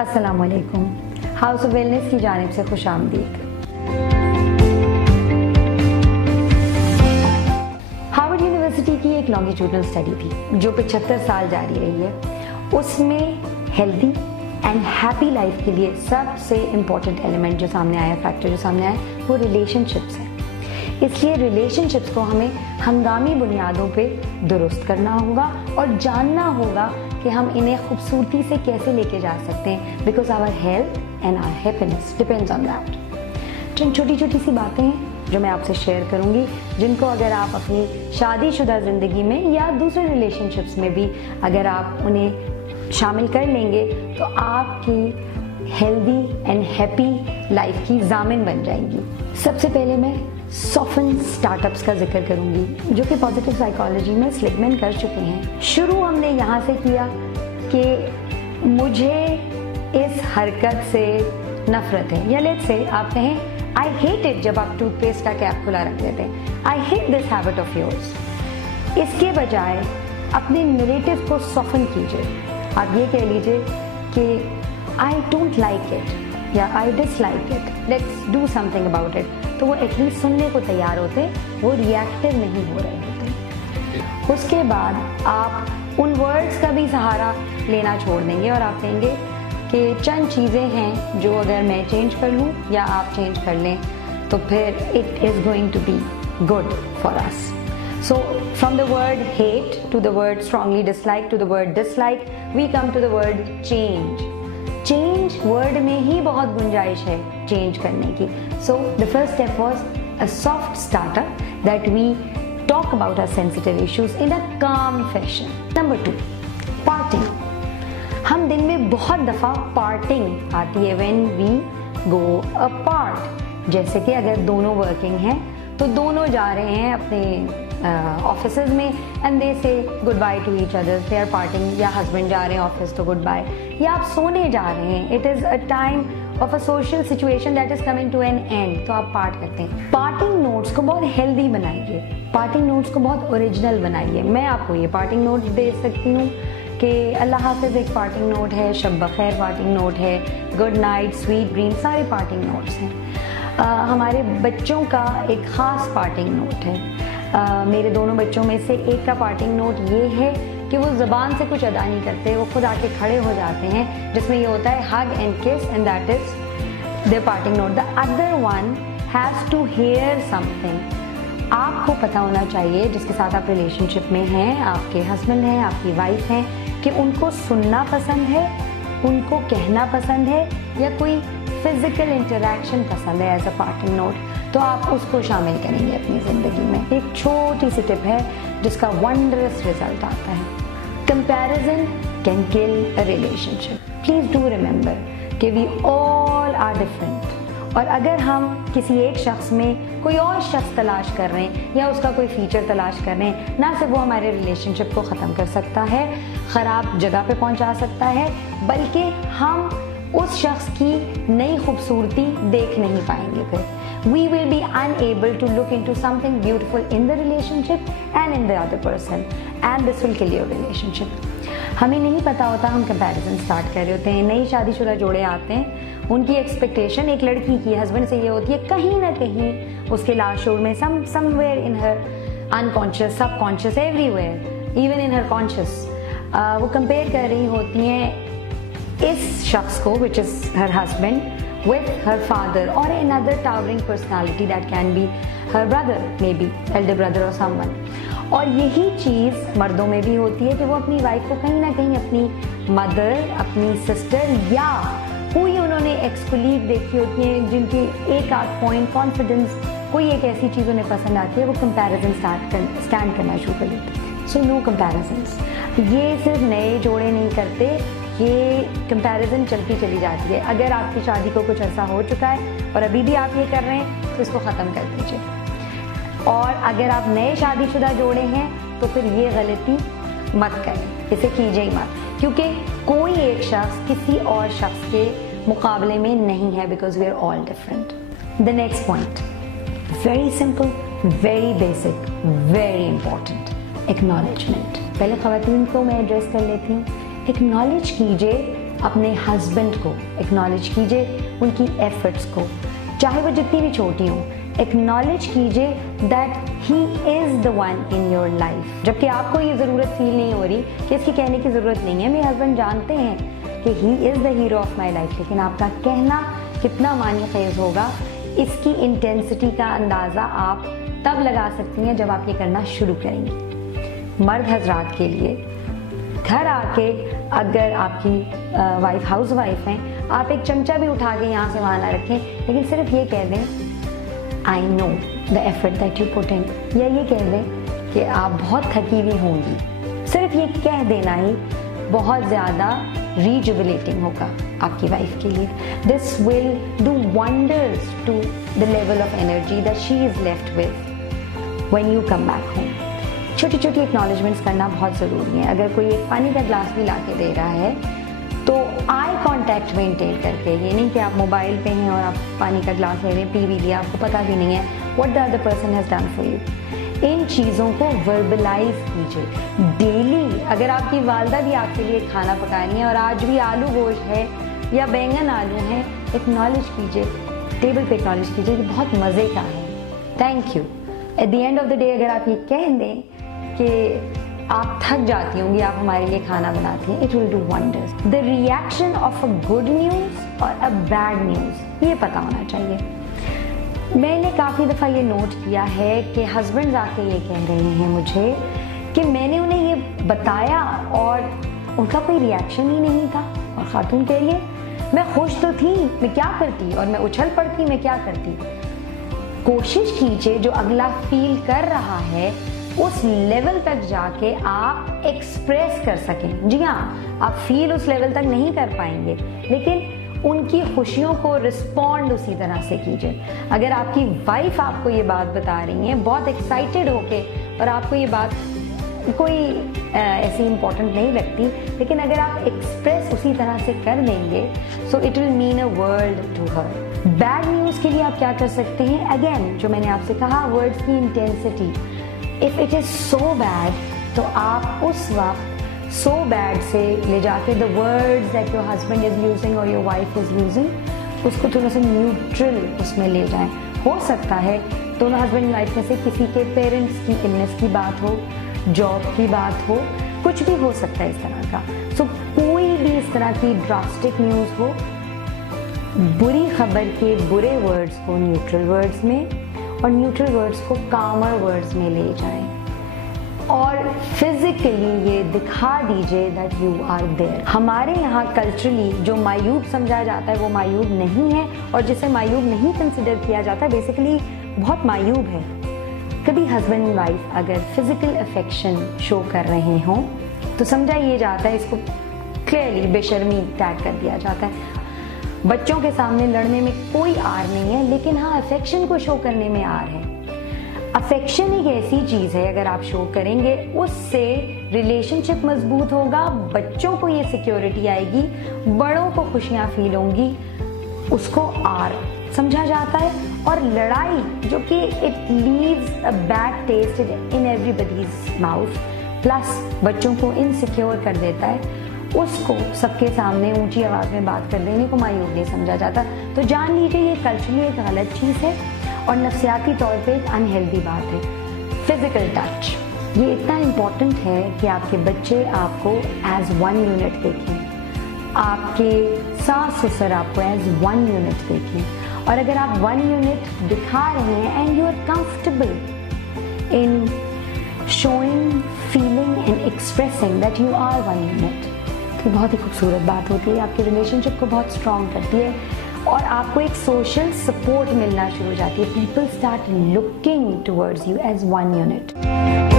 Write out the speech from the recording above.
अस्सलामुअलैकुम। House of wellness की जानिब से खुश आमदीद। हार्वर्ड यूनिवर्सिटी की एक लॉन्गिट्यूडनल स्टडी थी जो 75 साल जारी रही है। उसमें हेल्दी एंड हैप्पी लाइफ के लिए सबसे इम्पॉर्टेंट एलिमेंट जो सामने आया, फैक्टर जो सामने आया, वो रिलेशनशिप्स है। इसलिए रिलेशनशिप्स को हमें हंगामी बुनियादों पे दुरुस्त करना होगा और जानना होगा कि हम इन्हें खूबसूरती से कैसे लेके जा सकते हैं, because our health and our happiness depends on that. चंद छोटी छोटी सी बातें हैं जो मैं आपसे शेयर करूंगी, जिनको अगर आप अपनी शादीशुदा ज़िंदगी में या दूसरे रिलेशनशिप्स में भी अगर आप उन्हें शामिल कर लेंगे तो आपकी हेल्दी एंड हैप्पी लाइफ की ज़ामिन बन जाएंगी। सबसे पहले मैं सॉफन स्टार्टअप्स का जिक्र करूंगी जो कि पॉजिटिव साइकोलॉजी में स्लिगमैन कर चुके हैं। शुरू हमने यहाँ से किया कि मुझे इस हरकत से नफरत है, या लेट्स से आप कहें आई हेट इट जब आप टूथपेस्ट का कैप खुला रख देते हैं, I hate this habit of yours. इसके बजाय अपने नैरेटिव को सॉफन कीजिए। आप ये कह लीजिए कि आई डोंट लाइक इट या I dislike it, let's do something about it. तो वो एटलीस्ट सुनने को तैयार होते, वो रिएक्टिव नहीं हो रहे होते। उसके बाद आप उन वर्ड्स का भी सहारा लेना छोड़ देंगे और आप कहेंगे कि चंद चीज़ें हैं जो अगर मैं चेंज कर लूँ या आप चेंज कर लें तो फिर it is going to be good for us. So from the word hate to the word strongly dislike to the word dislike, we come to the word change. Change word में ही बहुत गुंजाइश है change करने की. So the first step was a soft startup that we talk about our sensitive issues in a calm fashion. Number 2, parting. हम दिन में बहुत दफ़ा parting आती है when we go apart. जैसे कि अगर दोनों working हैं तो दोनों जा रहे हैं अपने ऑफिसेज में and they say good bye to each others, they are parting, या हस्बैंड जा रहे हैं ऑफिस तो गुड बाय, या आप सोने जा रहे हैं, it is a time of a social situation that is coming to an end, तो आप पार्ट करते हैं। पार्टिंग नोट्स को बहुत हेल्दी बनाइए, पार्टिंग नोट्स को बहुत ओरिजिनल बनाइए। मैं आपको ये पार्टिंग नोट्स दे सकती हूँ कि अल्लाह हाफिज़ एक पार्टिंग नोट है, शब बखैर पार्टिंग नोट है, गुड नाइट, स्वीट ड्रीम, सारे पार्टिंग नोट्स हैं। हमारे बच्चों का एक ख़ास पार्टिंग नोट है। मेरे दोनों बच्चों में से एक का पार्टिंग नोट ये है कि वो ज़बान से कुछ अदा नहीं करते, वो खुद आके खड़े हो जाते हैं, जिसमें ये होता है hug and kiss and that is their parting note. The other one has to hear something. आपको पता होना चाहिए जिसके साथ आप रिलेशनशिप में हैं, आपके हस्बैंड हैं, आपकी वाइफ हैं, कि उनको सुनना पसंद है, उनको कहना पसंद है, या कोई फिजिकल इंटरेक्शन पसंद है एज अ पार्टिंग नोट, तो आप उसको शामिल करेंगे अपनी ज़िंदगी में। एक छोटी सी टिप है जिसका वंडरस रिजल्ट आता है। Comparison can kill a relationship. Please do remember कि वी ऑल आर डिफरेंट, और अगर हम किसी एक शख्स में कोई और शख्स तलाश कर रहे हैं या उसका कोई फीचर तलाश कर रहे हैं, ना सिर्फ वो हमारे रिलेशनशिप को ख़त्म कर सकता है, ख़राब जगह पे पहुंचा सकता है, बल्कि हम उस शख्स की नई खूबसूरती देख नहीं पाएंगे। फिर we will be unable to look into something beautiful in the relationship and in the other person, and this will kill your relationship. हमें नहीं पता होता, हम कंपैरिजन स्टार्ट कर रहे होते हैं। नई शादीशुदा जोड़े आते हैं, उनकी एक्सपेक्टेशन एक लड़की की हस्बैंड से ये होती है, कहीं ना कहीं उसके लाशूर में somewhere in her unconscious, subconscious, everywhere, even in her conscious, वो कंपेयर कर रही होती हैं इस शख्स को, which is her husband, with her father or another towering personality that can be her brother, maybe elder brother or someone. और यही चीज़ मर्दों में भी होती है कि वो अपनी वाइफ को कहीं ना कहीं अपनी मदर, अपनी सिस्टर, या कोई उन्होंने एक्स कोलीग देखी होती है जिनकी एक आध पॉइंट कॉन्फिडेंस, कोई एक ऐसी चीज़ उन्हें पसंद आती है, वो कंपैरिजन स्टैंड करना शुरू कर देते हैं। So no comparisons. ये सिर्फ नए जोड़े नहीं करते, ये कंपैरिजन चलती चली जाती है। अगर आपकी शादी को कुछ ऐसा हो चुका है और अभी भी आप ये कर रहे हैं तो इसको ख़त्म कर दीजिए। और अगर आप नए शादीशुदा जोड़े हैं तो फिर ये गलती मत करें, इसे कीजिए ही मत, क्योंकि कोई एक शख्स किसी और शख्स के मुकाबले में नहीं है, because we are all different. The next point, very simple, very basic, very important, acknowledgement. पहले ख़वातीन को मैं एड्रेस कर लेती हूँ। एक्नॉलेज कीजिए अपने हस्बैंड को एक्नॉलेज कीजिए, उनकी एफर्ट्स को, चाहे वो जितनी भी छोटी हो, एक्नॉलेज कीजिए that he is the one in your life. जबकि आपको ये ज़रूरत फील नहीं हो रही कि इसकी कहने की ज़रूरत नहीं है, मेरे हस्बैंड जानते हैं कि he is the hero of my life, लेकिन आपका कहना कितना मानी खेज होगा, इसकी इंटेंसिटी का अंदाज़ा आप तब लगा सकती हैं जब आप ये करना शुरू करेंगी। मर्द हजरात के लिए, घर आके अगर आपकी वाइफ हाउस वाइफ हैं, आप एक चमचा भी उठा के यहाँ से वहाँ ना रखें, लेकिन सिर्फ ये कह दें I know the effort that you put in, या ये कह दें कि आप बहुत थकी हुई होंगी। सिर्फ ये कह देना ही बहुत ज़्यादा रिजुविलेटिंग होगा आपकी वाइफ के लिए। This will do wonders to the level of energy that she is left with when you come back home. छोटी छोटी एक्नॉलेजमेंट्स करना बहुत ज़रूरी है। अगर कोई एक पानी का ग्लास भी ला के दे रहा है तो आई कांटेक्ट मेंटेन करके, ये नहीं कि आप मोबाइल पे हैं और आप पानी का ग्लास ले रहे हैं, पी भी लिया, आपको पता भी नहीं है what the other person has done for you. इन चीज़ों को वर्बलाइज कीजिए डेली। अगर आपकी वालदा भी आपके लिए खाना पका रही है और आज भी आलू गोश्त है या बैंगन आलू है, एक्नॉलेज कीजिए, टेबल पे एक्नॉलेज कीजिए कि बहुत मज़े का है, thank you. At the end of the day अगर आप ये कह दें कि आप थक जाती होंगी, आप हमारे लिए खाना बनाती हैं, it will do wonders. The reaction of a good news और अ बैड न्यूज़ ये पता होना चाहिए। मैंने काफ़ी दफ़ा ये नोट किया है कि हस्बैंड्स आके ये कह रहे हैं मुझे कि मैंने उन्हें ये बताया और उनका कोई रिएक्शन ही नहीं था, और खातून कह रही है मैं खुश तो थी, मैं क्या करती, और मैं उछल पड़ती, मैं क्या करती। कोशिश कीजिए जो अगला फील कर रहा है उस लेवल तक जाके आप एक्सप्रेस कर सकें। जी हाँ, आप फील उस लेवल तक नहीं कर पाएंगे, लेकिन उनकी खुशियों को रिस्पॉन्ड उसी तरह से कीजिए। अगर आपकी वाइफ आपको ये बात बता रही है बहुत एक्साइटेड होके, और आपको ये बात कोई ऐसी इम्पोर्टेंट नहीं लगती, लेकिन अगर आप एक्सप्रेस उसी तरह से कर देंगे, so it will mean a world to her. Bad news के लिए आप क्या कर सकते हैं? अगेन जो मैंने आपसे कहा, वर्ड्स की intensity. If it is so bad, तो आप उस वक्त सो बैड से ले जाके the words that your husband is using और योर वाइफ इज यूजिंग, उसको थोड़ा सा न्यूट्रल उसमें ले जाएं। हो सकता है दोनों हस्बैंड वाइफ में से किसी के पेरेंट्स की इलनेस की बात हो, जॉब की बात हो, कुछ भी हो सकता है इस तरह का। सो कोई भी इस तरह की ड्रास्टिक न्यूज़ हो, बुरी खबर के बुरे वर्ड्स को न्यूट्रल वर्ड्स में और न्यूट्रल वर्ड्स को कामर वर्ड्स में ले जाएं, और फिजिकली ये दिखा दीजिए दैट यू आर देयर। हमारे यहाँ कल्चरली जो मायूब समझा जाता है वो मायूब नहीं है, और जिसे मायूब नहीं कंसिडर किया जाता बेसिकली बहुत मायूब है। कभी हस्बैंड एंड वाइफ अगर फिजिकल अफेक्शन शो कर रहे हों तो समझा ये जाता है, इसको क्लियरली बेशर्मी टैग कर दिया जाता है। बच्चों के सामने लड़ने में कोई आर नहीं है, लेकिन हाँ अफेक्शन को शो करने में आर है। अफेक्शन एक ऐसी चीज है, अगर आप शो करेंगे उससे रिलेशनशिप मजबूत होगा, बच्चों को ये सिक्योरिटी आएगी, बड़ों को खुशियां फील होंगी, उसको आर समझा जाता है। और लड़ाई जो कि it leaves a bad taste in everybody's mouth, plus बच्चों को इनसिक्योर कर देता है, उसको सबके सामने ऊंची आवाज में बात कर देने को मायूब नहीं समझा जाता। तो जान लीजिए ये कल्चरली एक गलत चीज है और नफ्सियाती तौर पे एक अनहेल्दी बात है। फिजिकल टच ये इतना इम्पोर्टेंट है कि आपके बच्चे आपको एज वन यूनिट देखें, आपके सास ससुर आपको एज वन यूनिट देखें। और अगर आप वन यूनिट दिखा रहे हैं and you are comfortable in showing, feeling and expressing that you are one unit, तो बहुत ही खूबसूरत बात होती है, आपके रिलेशनशिप को बहुत स्ट्रॉन्ग करती है और आपको एक सोशल सपोर्ट मिलना शुरू हो जाती है। People start looking towards you as one unit.